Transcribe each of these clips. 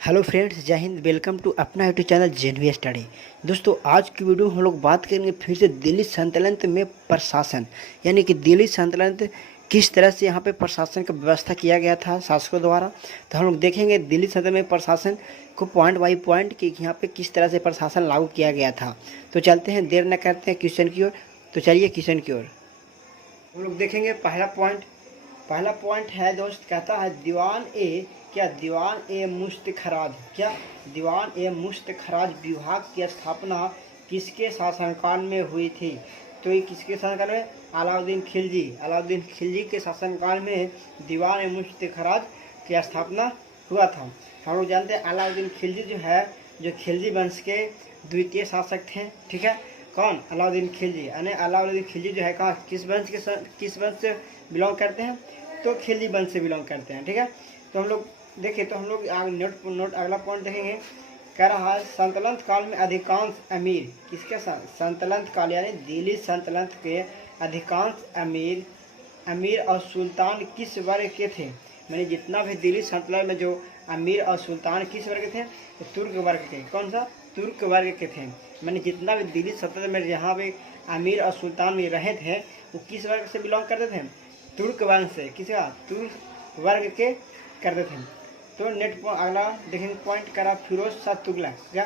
Hello friends, जय Hind. Welcome to अपना YouTube channel JNV study. दोस्तों, आज की वीडियो में हम लोग बात करेंगे फिर से दिल्ली सल्तनत में प्रशासन, यानी कि दिल्ली सल्तनत किस तरह से यहाँ पे प्रशासन का व्यवस्था किया गया था शासकों द्वारा। तो हम लोग देखेंगे दिल्ली सल्तनत में प्रशासन को पॉइंट बाई पॉइंट कि यहाँ पे किस तरह से प्रशासन लागू किया गया था। तो चलते हैं, देर न करते हैं क्वेश्चन की ओर। तो चलिए क्वेश्चन की ओर हम लोग देखेंगे। पहला पॉइंट है दोस्त, कहता है दीवान ए मुश्त खराज, क्या दीवान ए मुश्त खराज विभाग की स्थापना किसके शासनकाल में हुई थी? तो ये किसके शासनकाल में? अलाउद्दीन खिलजी के शासनकाल में दीवान ए मुश्त खराज की स्थापना हुआ था। हम लोग जानते हैं अलाउद्दीन खिलजी जो है, जो खिलजी वंश के द्वितीय शासक थे। ठीक है, कौन? अलाउद्दीन खिलजी। यानी अलाउद्दीन खिलजी जो है कहाँ, किस वंश से बिलोंग करते हैं? तो खिलजी वंश से बिलोंग करते हैं। ठीक है, तो हम लोग देखें तो हम लोग नोट अगला पॉइंट देखेंगे। कह रहा है सल्तनत काल में अधिकांश अमीर किसके साथ? सल्तनत काल यानी दिल्ली सल्तनत के अधिकांश अमीर और सुल्तान किस वर्ग के थे? मैंने जितना भी दिल्ली सल्तनत में जो अमीर और सुल्तान किस वर्ग के थे? तो तुर्क वर्ग के। कौन सा? तुर्क वर्ग के थे। मैंने जितना भी दिल्ली सल्तनत में जहाँ भी अमीर और सुल्तान में रहे थे वो किस वर्ग से बिलोंग करते थे? तुर्क वंश से। किसका? तुर्क वर्ग के करते थे। तो अगला देखेंगे पॉइंट करा फिरोज शाह तुगलक। क्या?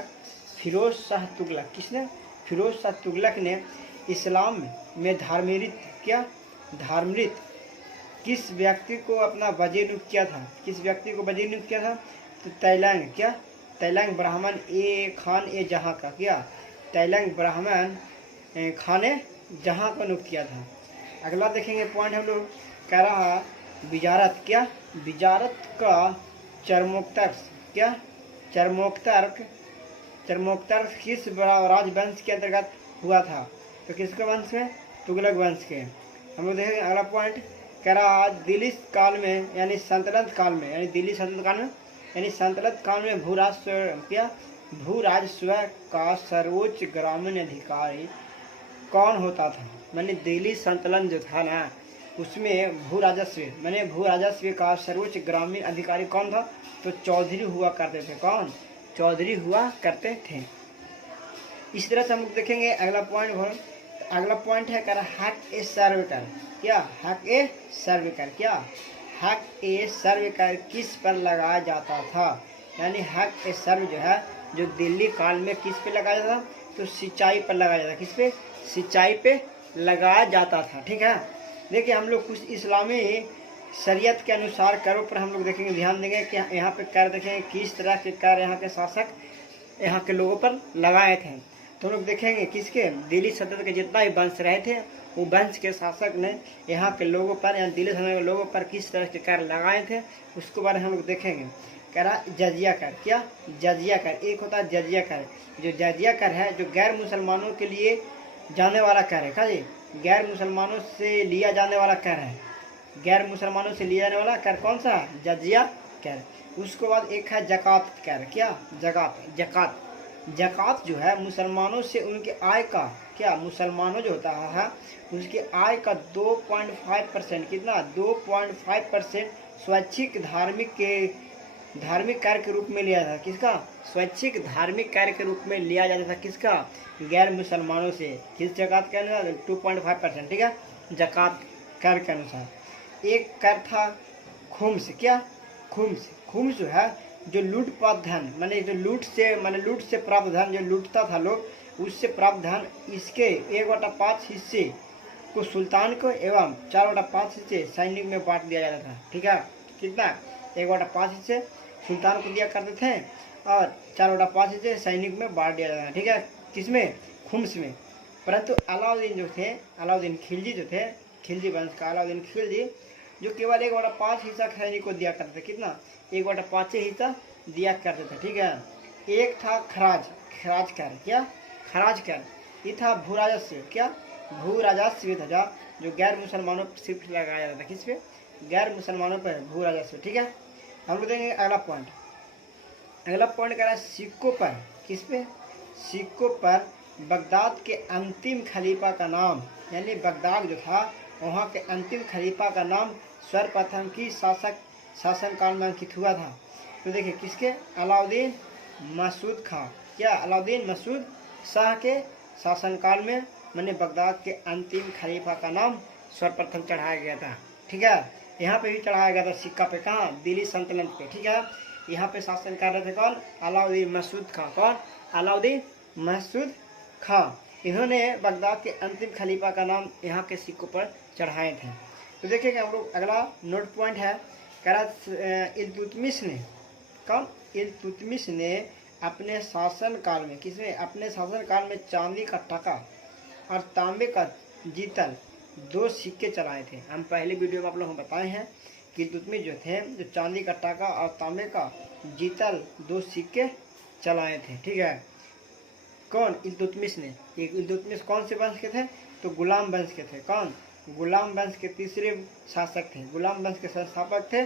फिरोज शाह तुगलक। किसने? फिरोज शाह तुगलक ने इस्लाम में धर्मृत किस व्यक्ति को अपना वजीर नियुक्त किया था? किस व्यक्ति को वजीर नियुक्त किया था? तो तैलंग ब्राह्मण खान ए जहाँ का। क्या? तैलंग ब्राह्मण खान ए जहाँ का नियुक्त किया था। अगला देखेंगे पॉइंट हम लोग, कह रहा विजारत। क्या? विजारत का चरमोत्कर्ष। क्या? चरमोत्कर्ष किस राजवंश के अंतर्गत हुआ था? तो किसके वंश में? तुगलक वंश के। हम लोग देखेंगे अगला पॉइंट, कह रहा दिल्ली काल में यानी सल्तनत काल में भू राजस्व का सर्वोच्च ग्रामीण अधिकारी कौन होता था? मैंने दिल्ली सल्तनत जो था ना उसमें भू राजस्व का सर्वोच्च ग्रामीण अधिकारी कौन था? तो चौधरी हुआ करते थे। कौन? चौधरी हुआ करते थे। इस तरह से हम लोग देखेंगे अगला पॉइंट है, कर हक ए सर्व कर। क्या? हक ए सर्व कर। क्या? हक ए सर्व कर किस पर लगाया जाता था? यानी हक ए सर्व जो है, जो दिल्ली काल में किस पे लगाया जाता था? तो सिंचाई पर लगाया जाता। किस पे? सिंचाई पे लगाया जाता था। ठीक है, देखिए हम लोग कुछ इस्लामी शरीयत के अनुसार करों पर हम लोग देखेंगे, ध्यान देंगे कि यहाँ पे कर देखेंगे किस तरह के कर यहाँ के शासक यहाँ के लोगों पर लगाए थे। तो हम लोग देखेंगे किसके? दिल्ली सल्तनत के जितना भी वंश रहे थे वो वंश के शासक ने यहाँ के लोगों पर, यहाँ दिल्ली सल्तनत के लोगों पर किस तरह के कर लगाए थे उसके बारे में हम लोग देखेंगे। कह रहा जजिया कर। क्या? जजिया कर। एक होता है जजिया कर, जो जजिया कर है जो गैर मुसलमानों के लिए जाने वाला कर है। क्या? जी, गैर मुसलमानों से लिया जाने वाला कर है। गैर मुसलमानों से लिया जाने वाला कर कौन सा? जजिया कर। उसके बाद एक है जकात कर। क्या? जकात जो है मुसलमानों से उनके आय का, क्या मुसलमानों जो होता है उसके आय का 2.5%, कितना? 2.5% स्वैच्छिक धार्मिक कार्य के रूप में लिया था। किसका? स्वैच्छिक धार्मिक कार्य के रूप में लिया जाता था। किसका? गैर मुसलमानों से। किस जकात के अनुसार? 2.5%। ठीक है, जकात कर के अनुसार। एक कर था खुम्स। क्या? खुम्स जो है जो लूटपाट धन, माने जो लूट से प्राप्त धन, जो लूटता था लोग उससे प्राप्त धन, इसके 1/5 हिस्से को सुल्तान को एवं 4/5 हिस्से सैनिक में बांट दिया जाता था। ठीक है, कितना? 1/5 हिस्से सुल्तान को दिया करते थे और 4/5 हिस्से सैनिक में बांट दिया जाता था। ठीक है, किसमें? खुम्स में। परंतु अलाउद्दीन खिलजी जो थे, खिलजी वंश का अलाउद्दीन खिलजी जो केवल 1/5 हिस्सा सैनिक को दिया करते थे। कितना? 1/5 हिस्सा दिया करते थे। ठीक है, एक था खराज कर। क्या? खराज कर। ये था भू राजस्व। क्या? भू राजस्व था जो गैर मुसलमानों पर सिर्फ लगाया जाता था। किस पे? गैर मुसलमानों पर भू राजस्व। ठीक है, हम लोग देखेंगे अगला पॉइंट कह रहा है सिक्कों पर। किस पे? सिक्कों पर बगदाद के अंतिम खलीफा का नाम, यानी बगदाद जो था वहाँ के अंतिम खलीफा का नाम सर्वप्रथम की शासनकाल में अंकित हुआ था। तो देखिए किसके, अलाउद्दीन मसूद खां, क्या अलाउद्दीन मसूद शाह के शासनकाल में मैंने बगदाद के अंतिम खलीफा का नाम सर्वप्रथम चढ़ाया गया था। ठीक है, यहाँ पे भी चढ़ाया गया था सिक्का पे, कहाँ, दिल्ली सल्तनत पे। ठीक है, यहाँ पे शासन कर रहे थे कौन, अलाउद्दीन मसूद खां। कौन, अलाउद्दीन मसूद खां। इन्होंने बगदाद के अंतिम खलीफा का नाम यहाँ के सिक्कों पर चढ़ाए थे। तो देखिएगा हम लोग अगला नोट पॉइंट है, कह रहा इल्तुतमिश ने, कौन, इल्तुतमिश ने अपने शासनकाल में, किसमें, अपने शासनकाल में चांदी का टका और तांबे का जीतल 2 सिक्के चलाए थे। हम पहले वीडियो में आप लोगों को बताए हैं कि इल्तुतमिश जो थे, जो चांदी का टका और तांबे का जीतल 2 सिक्के चलाए थे। ठीक है, कौन, इल्तुतमिश ने। इल्तुतमिश कौन से वंश के थे, तो गुलाम वंश के थे। कौन, गुलाम वंश के तीसरे शासक थे, गुलाम वंश के संस्थापक थे।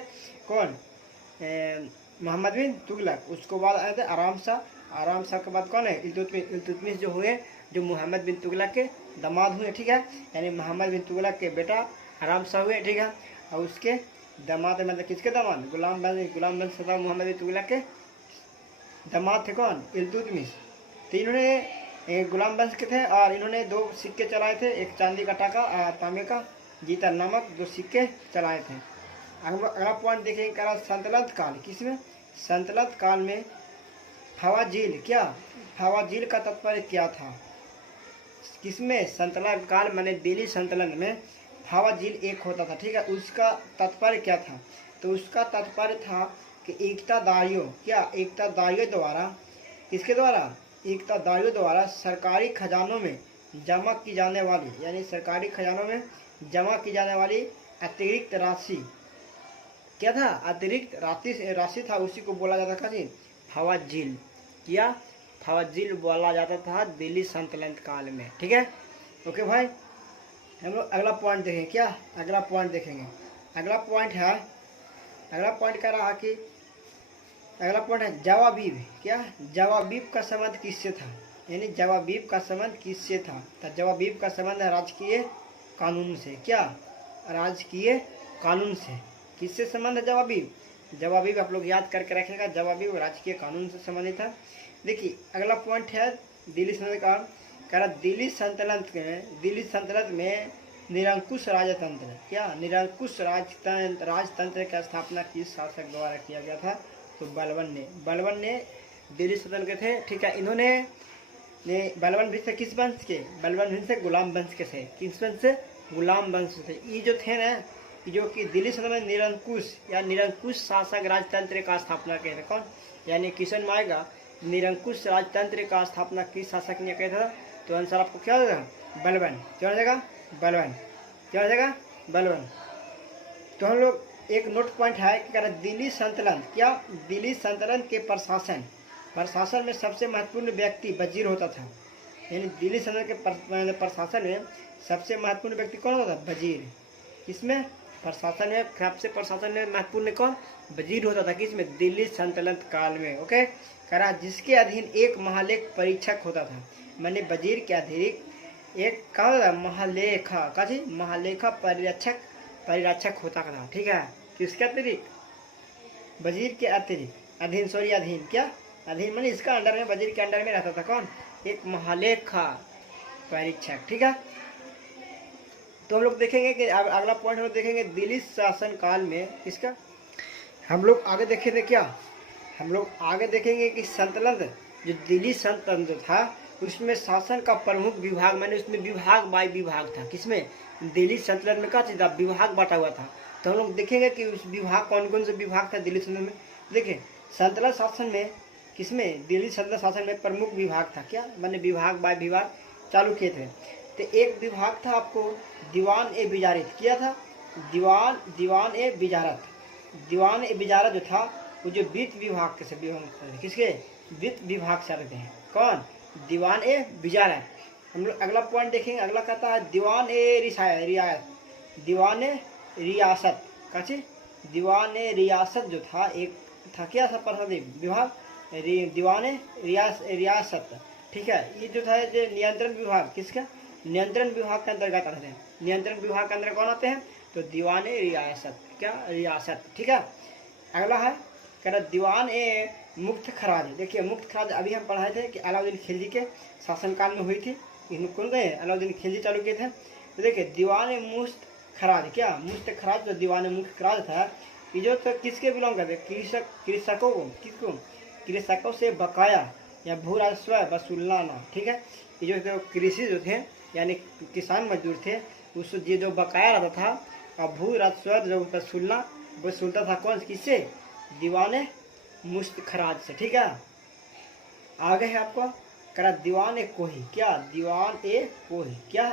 कौन, मोहम्मद बिन तुगलक। उसको बाद आए थे आराम शाह। आराम शाह के बाद कौन है, इल्तुतमिश। इल्तुतमिश जो हुए, जो मोहम्मद बिन तुगलक के दामाद हुए। ठीक है, यानी मोहम्मद बिन तुगलक के बेटा आराम शाह हुए। ठीक है, और उसके दामाद मतलब किसके दामाद, गुलाम वंश सरदार मोहम्मद बिन तुगलक के दामाद थे। कौन, इल्तुतमिश। तो इन्होंने गुलाम वंश के थे और इन्होंने 2 सिक्के चलाए थे, एक चांदी का टाका और तांबे का जीतल नामक 2 सिक्के चलाए थे। अगला पॉइंट देखेंगे, कह रहा सल्तनत काल, किसमें, सल्तनत काल में फवाजील, क्या, फवाजील का तात्पर्य क्या था, किसमें, सल्तनत काल मैंने दिल्ली सल्तनत में फवाजील एक होता था। ठीक है, उसका तात्पर्य क्या था, तो उसका तात्पर्य था कि एकतादारियों, क्या, एकतादारियों द्वारा, किसके द्वारा, एकतादारियों द्वारा सरकारी खजानों में जमा की जाने वाली, यानी सरकारी खजानों में जमा की जाने वाली अतिरिक्त राशि, क्या था, अतिरिक्त राशि था, उसी को बोला जाता था फवाजील। क्या, फवाजील बोला जाता था दिल्ली सल्तनत काल में। ठीक है, ओके भाई, हम लोग अगला पॉइंट देखेंगे। क्या, अगला पॉइंट देखेंगे। अगला पॉइंट है, अगला पॉइंट कह रहा कि, अगला पॉइंट है जवाबीब। क्या, जवाबीब का संबंध किससे था, यानी जवाबीब का संबंध किससे था, तो जवाबीब का संबंध है राजकीय कानून से। क्या, राजकीय कानून से। किससे संबंध है जवाबीब, जवाबीब आप लोग याद करके रखेगा, जवाबीब राजकीय कानून से संबंधित है। देखिए अगला पॉइंट है दिल्ली सल्तनत का, कह रहा दिल्ली सल्तनत में निरंकुश राजतंत्र, क्या, निरंकुश राजतंत्र की स्थापना किस शासक द्वारा किया गया था, तो बलबन ने दिल्ली सल्तनत के थे। ठीक है, इन्होंने बलबन भी से किस वंश के, बलबन भी से गुलाम वंश के थे। किस वंश से, गुलाम वंश थे। ये जो थे ना, जो कि दिल्ली सल्तनत में निरंकुश या निरंकुश शासक राजतंत्र का स्थापना किया था। कौन, यानी क्वेश्चन में आएगा निरंकुश राजतंत्र का स्थापना किस शासक ने किया था, तो आंसर आपको क्या होगा, बलबन। क्या हो जाएगा, बलबन। क्या हो जाएगा, बलबन। तो हम लोग एक नोट पॉइंट है कि दिल्ली सल्तनत, क्या, दिल्ली सल्तनत के प्रशासन में सबसे महत्वपूर्ण व्यक्ति वजीर होता था। यानी दिल्ली सल्तनत के प्रशासन में सबसे महत्वपूर्ण व्यक्ति कौन होता था, वजीर। किसमें, प्रशासन में सबसे प्रशासन में महत्वपूर्ण कौन, वजीर होता था। किसमें, दिल्ली सल्तनत काल में। ओके, करा जिसके अधीन एक महालेख परीक्षक होता था, मैंने वजीर के अतिरिक्त एक कहा होता था, महालेखा, का महालेखा परिरक्षक होता था। ठीक है, किसके अतिरिक्त, वजीर के अतिरिक्त, अधीन, सॉरी अधीन, क्या, अधीन मैंने इसका अंडर में, वजीर के अंडर में रहता था कौन, एक महालेखा परीक्षक। ठीक है, तो हम लोग देखेंगे कि अगला पॉइंट हम लोग देखेंगे दिल्ली शासन काल में किसका, हम लोग आगे देखे थे। क्या, हम लोग आगे देखेंगे कि सल्तनत, जो दिल्ली सल्तनत था उसमें शासन का प्रमुख विभाग, मैंने उसमें विभाग बाय विभाग था। किसमें, दिल्ली सल्तनत में क्या चीज़ था, विभाग बांटा हुआ था। तो हम लोग देखेंगे कि उस विभाग कौन कौन से विभाग था दिल्ली सल्तनत में। देखिए सल्तनत शासन में, किसमें, दिल्ली सल्तनत शासन में प्रमुख विभाग था। क्या, मैंने विभाग बाय विभाग चालू किए थे। तो एक विभाग था आपको दीवान ए विजारत, किया था दीवान ए विजारत। दीवान ए विजारत जो था वो जो वित्त विभाग से किसके, वित्त विभाग से आते हैं। कौन, दीवान ए विजारत। हम लोग अगला पॉइंट देखेंगे, अगला कहता है दीवान ए रियायत, दीवान ए रियासत। कैसे, दीवान ए रियासत जो था एक था, क्या था, प्रशासनिक विभाग, दीवान ए रियासत। ठीक है, ये जो था जो नियंत्रण विभाग, किसका, नियंत्रण विभाग के अंतर्गत आते हैं। नियंत्रण विभाग के अंदर कौन आते हैं, तो दीवान ए रियासत, क्या, रियासत। ठीक है, अगला है कह रहा दीवान ए मुफ्त खराज। देखिए मुफ्त खराज अभी हम पढ़ाए थे कि अलाउद्दीन खिलजी के शासनकाल में हुई थी। कौन गए? अलाउद्दीन खिलजी चालू किए थे। तो देखिए दीवान ए मुफ्त खराज, क्या मुफ्त खराज जो दीवान ए मुफ्त खराज था, ये जो तो किसके बिलोंग करते? कृषकों को। किसको? कृषकों से बकाया या भू राजस्व वसूलना ना। ठीक है, ये जो कृषि जो थे यानी किसान मजदूर थे, उस ये जो बकाया रहता था और भू राजस्व जो वसूलता था कौन? किससे? दीवान मुफ्त खराज से। ठीक है, आगे है आपको करा दीवान ए कोही। क्या? दीवान ए कोही। क्या?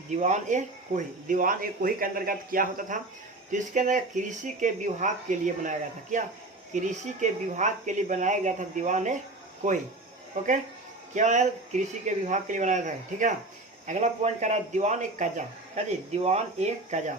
दीवान ए कोही। दीवान ए कोही के अंतर्गत क्या होता था? तो इसके अंदर कृषि के विभाग के लिए बनाया गया था। क्या? कृषि के विभाग के लिए बनाया गया था दीवान ए कोही। ओके, क्या है? कृषि के विभाग के लिए बनाया था। ठीक है, अगला पॉइंट करा दीवान ए कजा। क्या जी? दीवान ए कजा।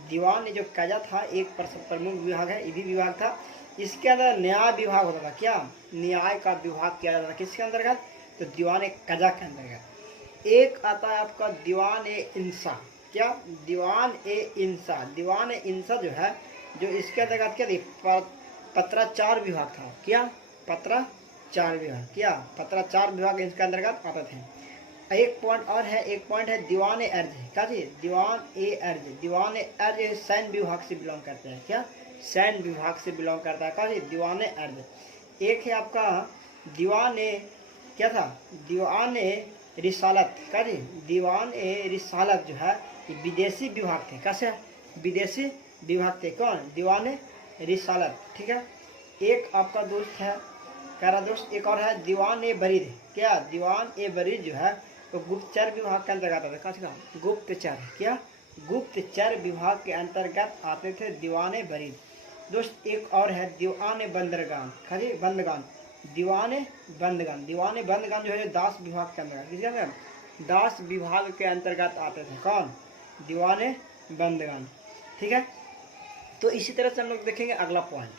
दीवान जो कजा था एक प्रमुख विभाग है, ये भी विभाग था। इसके अंदर न्याय विभाग होता था। क्या? न्याय का विभाग किया जाता था किसके अंतर्गत? तो दीवान ए कजा के अंतर्गत। एक आता है आपका दीवान ए इंसा। क्या? दीवान ए इंसा। दीवान ए इंसा जो है, जो इसके अंतर्गत क्या पत्राचार विभाग था। क्या? पत्राचार विभाग। क्या? पत्राचार विभाग इसके अंतर्गत आते थे। एक पॉइंट और है, एक पॉइंट है दीवान ए अर्ज। क्या जी? दीवान ए अर्ज। दीवान ए अर्ज सैन्य विभाग से बिलोंग करते हैं। क्या? सैन्य विभाग से बिलोंग करता है। क्या जी? दीवान ए अर्ज। एक है आपका दीवान ए, क्या था? दीवान ए रिसालत। क्या जी? दीवान ए रिसालत जो है ये विदेशी विभाग थे। कैसे? विदेशी विभाग थे। कौन? दीवान ए रिसालत। ठीक है, एक आपका दोस्त है कह दोस्त, एक और है दीवान ए बरीद। क्या? दीवान ए बरीद जो है तो गुप्तचर विभाग के अंतर्गत आता था। क्या? गुप्तचर। क्या? गुप्तचर विभाग के अंतर्गत आते थे दीवान ए बरीद। दोस्त एक और है दीवान ए बंदरगान। खाली बंदगान। दीवान ए बंदगान। दीवान ए बंदगान जो है दास विभाग के अंतर्गत, किसके अंदर? दास विभाग के अंतर्गत आते थे। कौन? दीवान ए बंदगान। ठीक है, तो इसी तरह से हम लोग देखेंगे अगला पॉइंट।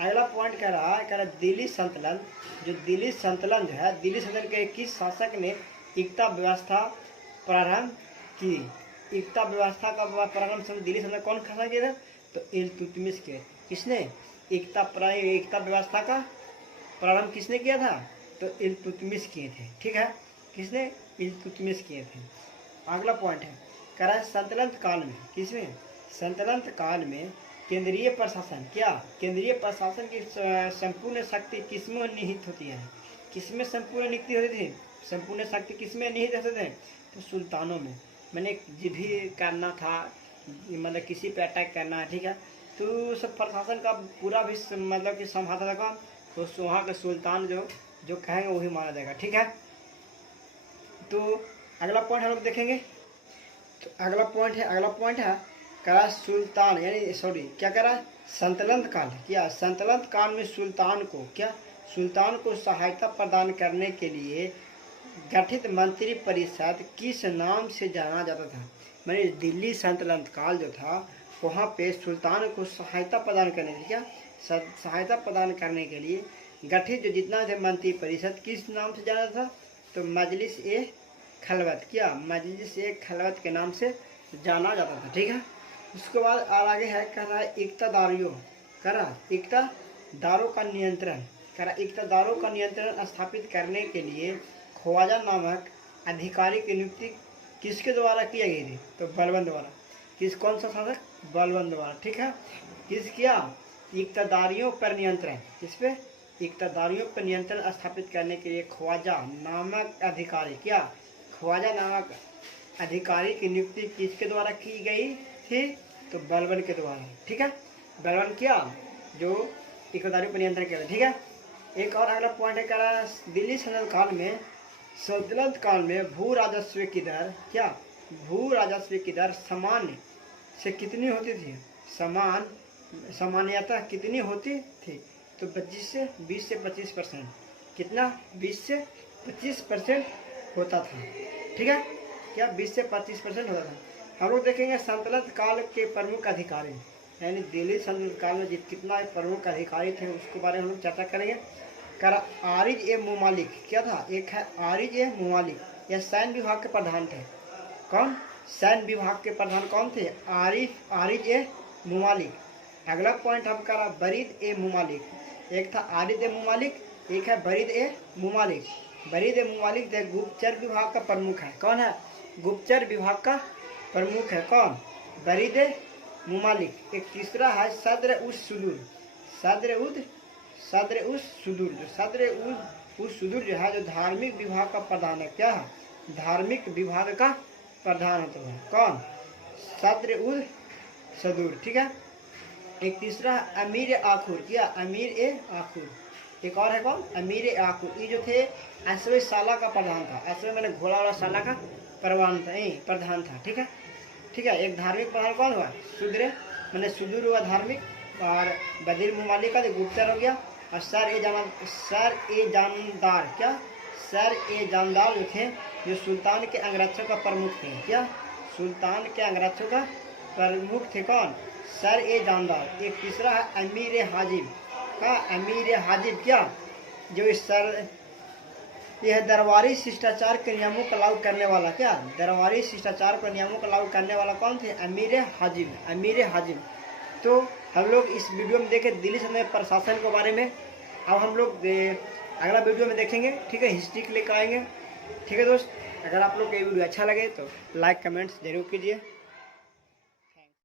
अगला पॉइंट कह रहा है दिल्ली संतुलन। जो दिल्ली संतुलन जो है, दिल्ली संतुलन के किस शासक ने एकता व्यवस्था प्रारंभ की? एकता व्यवस्था का प्रारंभ दिल्ली संतुलन कौन खड़ा किया था? तो इल्तुतमिश के। किसने एकता व्यवस्था का प्रारंभ किसने किया था? तो इल्तुतमिश किए थे। ठीक है, किसने? इल्तुतमिश किए थे। अगला पॉइंट है कह रहा है सल्तनत काल में, किसमें? सल्तनत काल में केंद्रीय प्रशासन। क्या? केंद्रीय प्रशासन की संपूर्ण शक्ति किसमें निहित होती है? किसमें संपूर्ण नियुक्ति होती थी? संपूर्ण शक्ति किसमें निहित होते थे? तो सुल्तानों में। मैंने जो भी करना था, मतलब किसी पे अटैक करना है, ठीक है, तो सब प्रशासन का पूरा भी मतलब कि संभालता था। तो वहाँ के सुल्तान जो कहेंगे वही माना जाएगा। ठीक है, तो अगला पॉइंट हम लोग देखेंगे। तो अगला पॉइंट है करा सुल्तान, यानी सॉरी क्या करा? सल्तनत काल। क्या? सल्तनत काल में सुल्तान को, क्या? सुल्तान को सहायता प्रदान करने के लिए गठित मंत्री परिषद किस नाम से जाना जाता था? मैंने दिल्ली सल्तनत काल जो था वहाँ पे सुल्तान को सहायता प्रदान करने के लिए, क्या? सहायता प्रदान करने के लिए गठित जो जितना थे मंत्री परिषद किस नाम से जाना था? तो मजलिस ए खलवत। क्या? मजलिस ए खलवत के नाम से जाना जाता था। ठीक है, उसके बाद आगे है कह रहा है इक्तदारियों। कह रहा इक्तदारों का नियंत्रण। कह रहा इक्तदारों का नियंत्रण स्थापित करने के लिए ख्वाजा नामक अधिकारी की नियुक्ति किसके द्वारा की गई थी? तो बलबन द्वारा। कौन सा शासक? बलबन द्वारा। ठीक है, किस किया? इक्तदारियों पर नियंत्रण। किस पे? इक्तदारियों पर नियंत्रण स्थापित करने के लिए ख्वाजा नामक अधिकारी। क्या? ख्वाजा नामक अधिकारी की नियुक्ति किसके द्वारा की गई थी? तो बलबन के द्वारा। ठीक है, बलबन क्या? जो इक्तदारियों पर नियंत्रण किया था। ठीक है, एक और अगला पॉइंट है कह रहा है दिल्ली सल्तनत काल में भू राजस्व की दर। क्या? भू राजस्व की दर सामान्य से कितनी होती थी? सामान्यतः कितनी होती थी? तो 20 से 25%। कितना? 20 से 25% होता था। ठीक है, क्या? 20 से 25% होता था। हम लोग देखेंगे सल्तनत काल के प्रमुख अधिकारी, यानी दिल्ली सल्तनत काल में कितना प्रमुख अधिकारी थे उसके बारे में हम लोग चर्चा करेंगे। कर आरिज ए मुमालिक। क्या था? एक है आरिज ए मुमालिक, यह सैन्य विभाग के प्रधान थे। कौन? सैन्य विभाग के प्रधान कौन थे? आरिज ए मुमालिक। अगला पॉइंट हम करा बरीद ए मुमालिक। एक था आरिद ए मुमालिक, एक है बरीद ए मुमालिक। बरीद ए मुमालिक गुप्तचर विभाग का प्रमुख है। कौन है? गुप्तचर विभाग का प्रमुख है। कौन? बरीद ए मुमालिक। एक तीसरा है सदर उस सुदूर। सदर उस सुदूर, जो सदर उस सुदूर जो है, जो धार्मिक विभाग का प्रधान है। क्या है? धार्मिक विभाग का प्रधान है। तो है कौन? सदर उल सदूर। ठीक है। एक तीसरा है अमीर आखुर। क्या? अमीर ए आखुर। एक और है कौन? अमीर ए आखुर। ये जो थे अश्व साला का प्रधान था। अश्व मैंने घोड़ा वाला साला का प्रधान था। ठीक है। ठीक है। एक धार्मिक प्रधान कौन हुआ? शूद्र, मैंने सुदूर हुआ धार्मिक, और बदीर मुमालिक का गुप्तचर हो गया, और सर ए जानदार। क्या? सर ए जानदार जो थे, जो सुल्तान के अंगरक्षक का प्रमुख थे। क्या? सुल्तान के अंगरक्षक का प्रमुख थे। कौन? सर ए जानदार। एक तीसरा है अमीर हाजिब का। अमीर हाजिब क्या? जो इस यह दरबारी शिष्टाचार के नियमों को लागू करने वाला। क्या? दरबारी शिष्टाचार के नियमों को लागू करने वाला कौन थे? अमीर हाजिब। अमीर हाजिब। तो हम लोग इस वीडियो में देखे दिल्ली सल्तनत प्रशासन के बारे में। अब हम लोग अगला वीडियो में देखेंगे। ठीक है। हिस्ट्री के लेकर आएंगे। ठीक है दोस्त, अगर आप लोग को ये वीडियो अच्छा लगे तो लाइक कमेंट्स जरूर कीजिए।